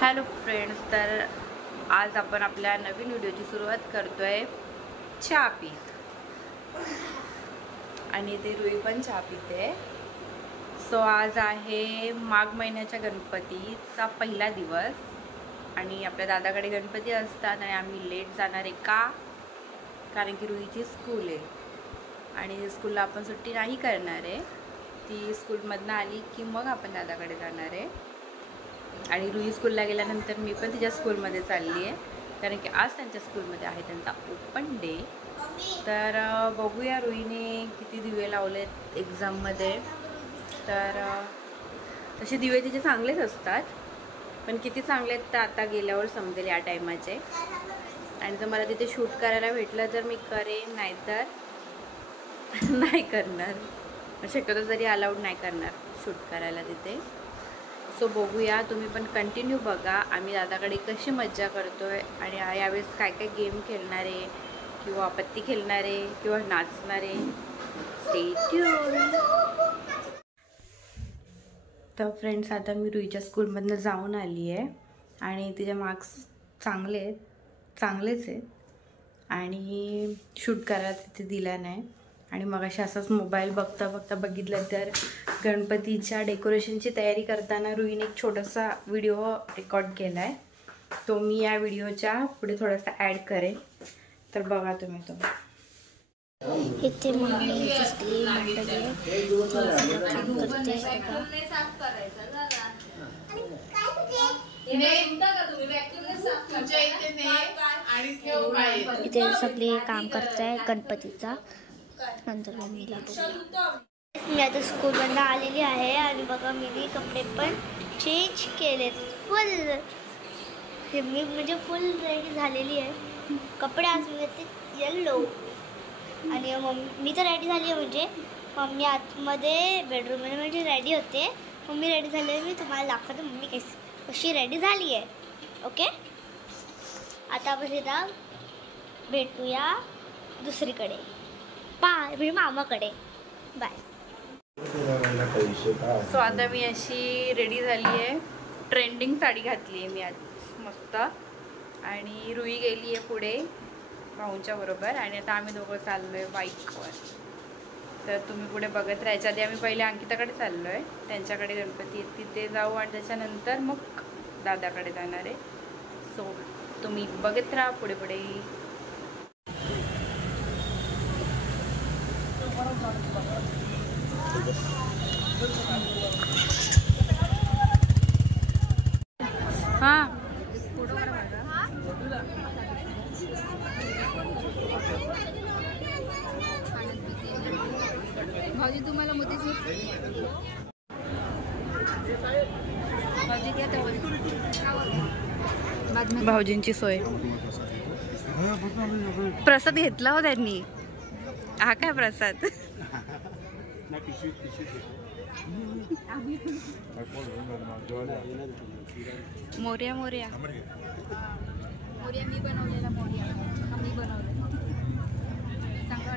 Hello friends, तर आज आपण आपल्या नवीन व्हिडिओची सुरुवात करतोय चहा पीत, आणि ते रुई पण चहा पिते. सो आज आहे माघ महिन्याच्या गणपतीचा पहिला दिवस आणि आपल्या दादाकडे गणपती असतात आणि आम्ही लेट जाणार आहे कारण की रुईची स्कूल आहे आणि स्कूलला आपण सुट्टी नाही करणार आहे. ती स्कूलमधनं आली की मग आपण दादाकडे जाणार आहे. आणि रुई स्कूलला गेल्यानंतर मी पण तिच्या स्कूलमध्ये चालली आहे कारण की आज त्यांच्या स्कूलमध्ये आहे त्यांचा ओपन डे. तर बघूया रुईने किती दिवे लावलेत एक्झाममध्ये. तर तसे दिवे तिचे चांगलेच असतात, पण किती चांगले आहेत तर आता गेल्यावर समजेल या टायमाचे. आणि जर मला तिथे शूट करायला भेटलं तर मी करेन, नाहीतर नाही करणार. शक्यतो तरी अलाउड नाही करणार शूट करायला तिथे. सो बघूया, तुम्ही पण कंटिन्यू बघा आम्ही दादाकडे कशी मज्जा करतोय आणि यावेळेस काय काय गेम खेळणारे किंवा पत्ती खेळणारे किंवा नाचणारे. Stay tune. तर फ्रेंड्स, आता मी रुईच्या स्कूलमधनं जाऊन आली आहे आणि तिचे मार्क्स चांगलेच आहेत आणि शूट करायला तिथे दिला नाही. आणि मग असाच मोबाईल बघता बघितलं तर गणपतीच्या डेकोरेशनची तयारी करताना रुईने एक छोटासा व्हिडिओ रेकॉर्ड केला आहे. तो मी या व्हिडिओच्या पुढे थोडासा ॲड करेन, तर बघा तुम्ही तो. इथे मम्मी कसली मांडली काम करते. इथे सगळे काम करताय गणपतीचा. नंतर मम्मीला मी आता स्कूलमधनं आलेली आहे आणि बघा मी कपडे पण चेंज केलेत. मी म्हणजे फुल रेडी झालेली आहे. कपडे आज मी घेतले येल्लो आणि मी तर रेडी झाली आहे. म्हणजे मम्मी आतमध्ये बेडरूममध्ये म्हणजे रेडी होते. मम्मी रेडी झाली आहे. मी तुम्हाला दाखवते मम्मी कशी रेडी झाली आहे. ओके, आता आपण एकदा भेटूया दुसरीकडे, म्हणजे मामाकडे. बाय. सो आता मी अशी रेडी झाली आहे. ट्रेंडिंग साडी घातली आहे मी आज मस्त. आणि रुई गेली आहे पुढे भाऊंच्या बरोबर आणि आता आम्ही दोघं चाललो आहे बाईकवर. तर तुम्ही पुढे बघत राहायच्या आधी आम्ही पहिले अंकिताकडे चाललो आहे, त्यांच्याकडे गणपती आहेत तिथे जाऊ आणि त्याच्यानंतर मग दादाकडे जाणार आहे. सो तुम्ही बघत राहा पुढे पुढे. हां, भाऊजी तुम्हाला मोदीची भाऊजींची सोय. प्रसाद घेतला हो त्यांनी. हा काय प्रसाद? मोर्या मोर्या मोर्या मी बनवलेला. मोर्या आम्ही बनवलं. चांगलं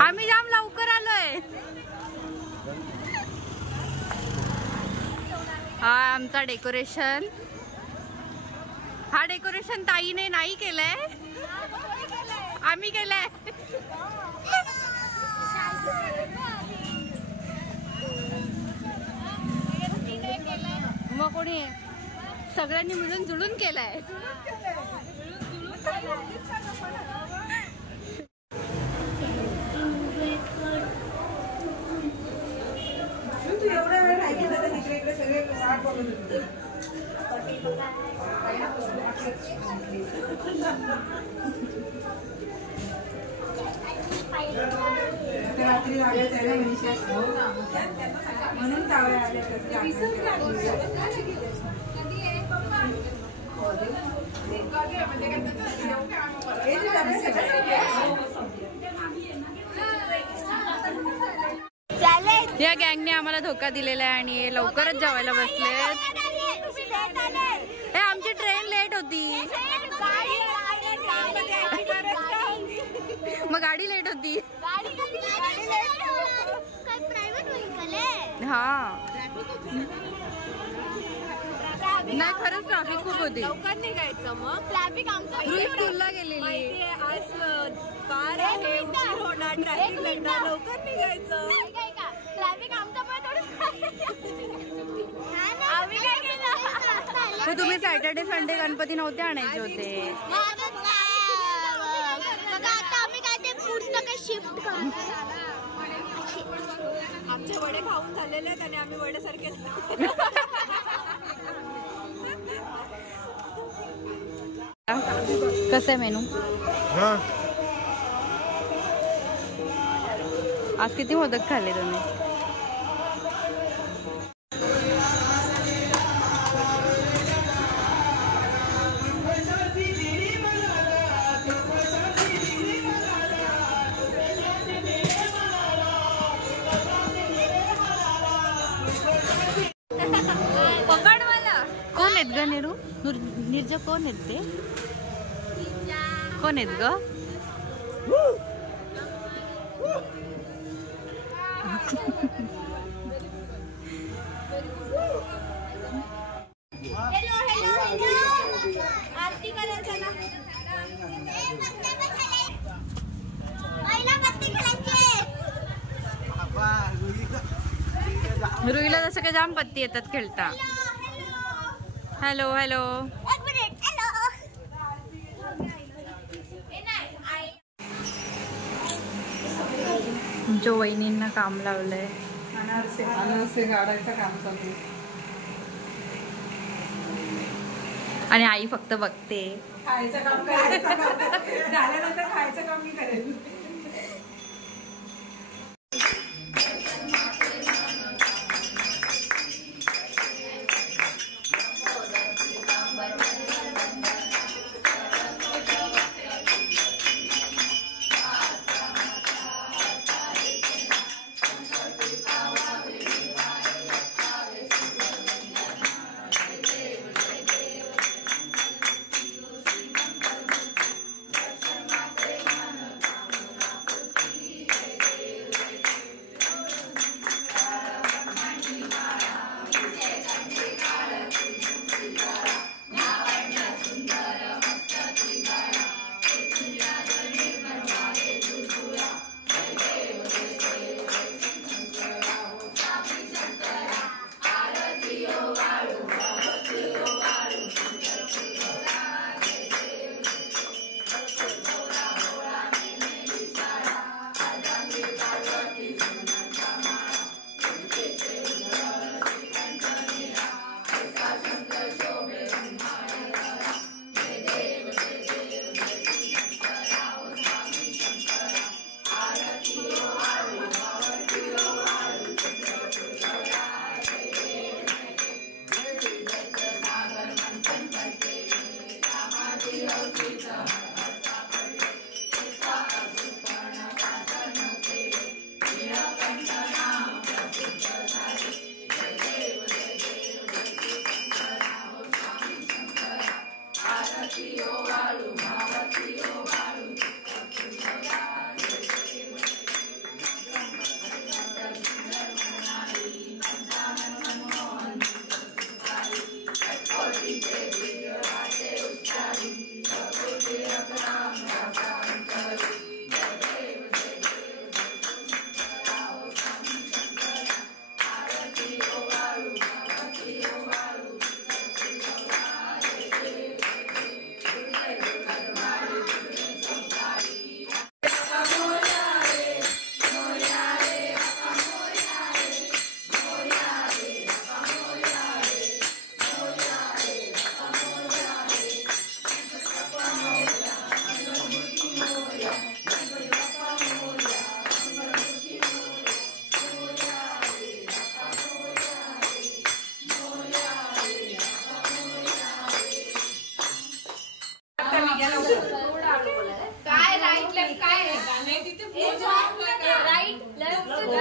आम्ही जाम लवकर आलोय. हा आमचा डेकोरेशन. हा डेकोरेशन ताईने नाही केलंय, आम्ही केलंय. मग कोणी सगळ्यांनी मिळून जुळून केलंय. चालेल. या घ्या गँगने आम्हाला धोका दिलेला आहे आणि लवकरच जेवायला बसलेत. आमची ट्रेन लेट होती. मग गाडी लेट होती. हा नाही खरंच ट्रॅफिक खूप होती. लवकर निघायचं मग. ट्रॅफिक आमचं स्कूलला गेलेली. आज कार आहे, उशीर होणार, ट्रॅफिक लागणार, लवकर निघायचं. ट्रॅफिक आमचं पण आम्ही काय केलं. तुम्ही सॅटर्डे संडे गणपती नव्हते आणायचे होते. आता आम्ही काय ते पुस्तक शिफ्ट आमचे वडे खाऊन झालेले आहेत आणि आम्ही वडे सारखे. कसं आहे मेनू? आज किती मोदक खाल्ले तुम्ही? पकड मला. कोण आहेत ग नेहरू? निर्जा कोण आहेत ते? कोण आहेत ग? आरती करायचं ना. रुईला जसं काय जाम पत्ती येतात खेळता. Hello hello. आमच्या वहिनींना काम लावलंय. अनारसे गाडायचं काम चालू. आणि आई फक्त बघते. खायचं काम करायचं. झाल्यानंतर खायचं काम मी करेन.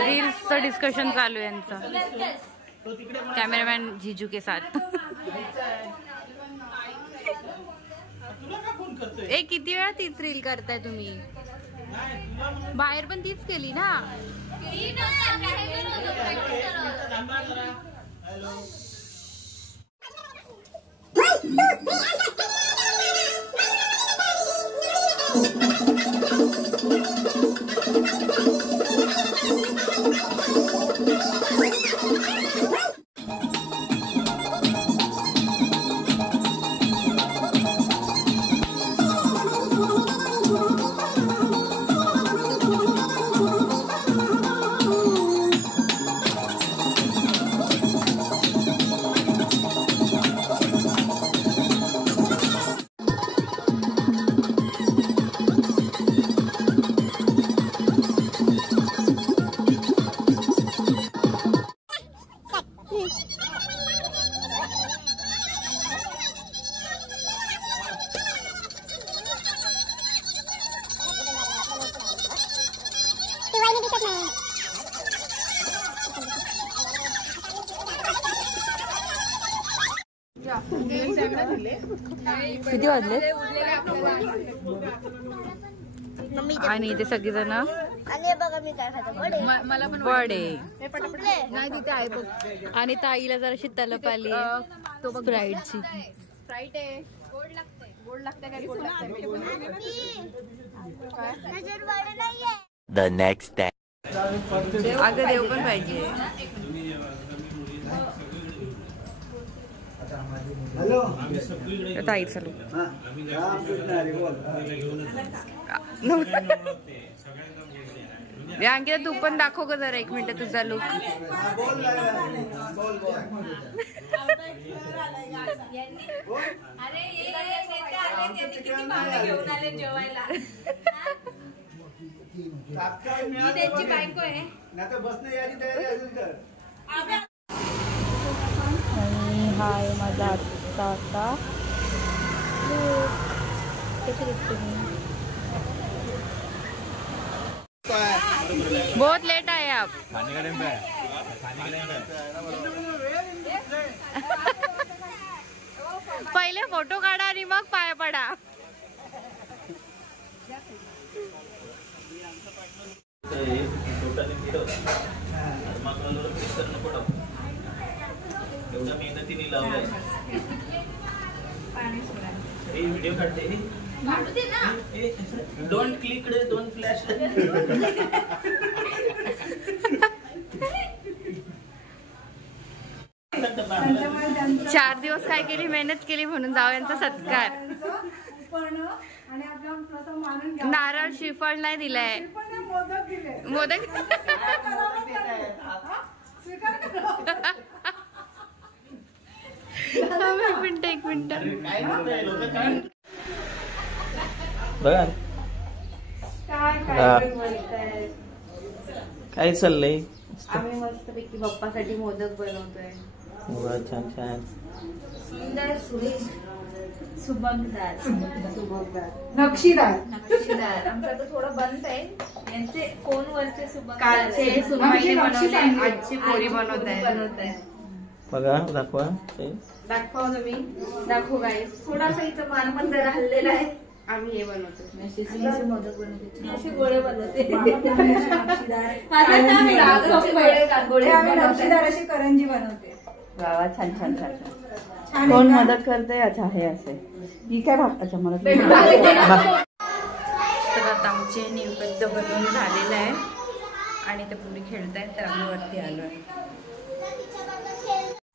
रील्स मस्त डिस्कशन चालू आहे यांचं कॅमेरामॅन जीजू के साथ. किती वेळा तीच रील करताय तुम्ही? बाहेर पण तीच केली ना. किती वाजले? आणि ते सगळेजण आणि बघा मी काय खातो वडे. मला पण वडे नाही तिथे आहे बघ. आणि ताईला जराशी तलप आली तो स्प्राईटची. स्प्राईट आहे. गोड लागते. गोड लागते काय? गोड लागते. The next day. अगं देव पण पाहिजे. ताई चालू अंकिता तू पण दाखव ग जरा 1 मिनिट तुझा लुक. आणि हा आहे माझा आता कशी दिसते मी. बहुत लेट आए आप. पहिले फोटो काढा आणि मग पाया पडा. एवढ्या मेहनतीने लावलाय. व्हिडिओ काढते. Don't click don't flash. 4 दिवस काय केली, मेहनत केली म्हणून जावयांचा सत्कार. नारळ श्रीफळ नाही दिलाय. मोदक एक मिनिट बघा काय चाललंय. आम्ही मस्तपैकी बाप्पासाठी मोदक बनवतोय. छान छान. सुंदर सुरेख सुबकदार नक्षीदार. आमचं तर थोडं बंद आहे. यांचे फोनवरचे कालचे सुनबाईने बनवले, आजची पोरी बनवत आहे. बघा दाखवा. दाखवा तुम्ही. दाखव गाईस. थोडासा इथं मान पण जरा हल्लेला आहे. आम्ही हे बनवतो. मोदक बनवते. असे गोळे बनवते. नक्षीदार अशी करंजी बनवते. वा छान छान छान छान. कोण मदत करते? अच्छा हे असे ही काय भाग. अच्छा मला तर आता आमचे नैवेद्य बनवून झालेलं आहे आणि ते पुढे खेळतायत. तर आम्ही वरती आलोय.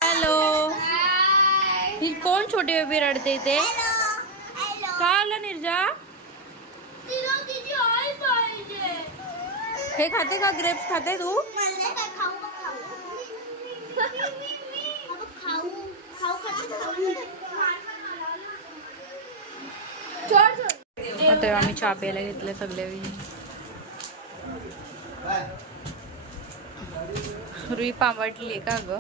हॅलो. ही कोण छोटी बेबी रडते ते? का आलं निर्जा? हे खाते का? ग्रेप्स खाते तू? आता आम्ही चहा प्यायला घेतलं सगळ्या. रुई पांवटली का ग?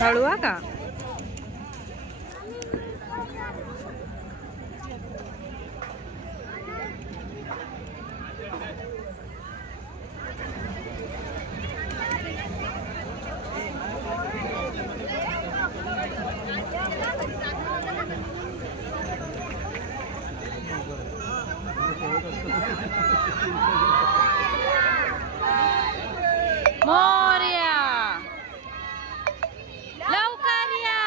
हळवा का? मोरया लवकर या.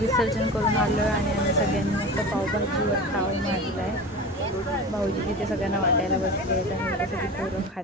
विसर्जन करून आलो आणि आम्ही सगळ्यांनी मस्त पावभाजीवर ताव मारलाय. भाऊजी तिथे सगळ्यांना वाटायला बसले आहेत आणि सगळी पोरं खात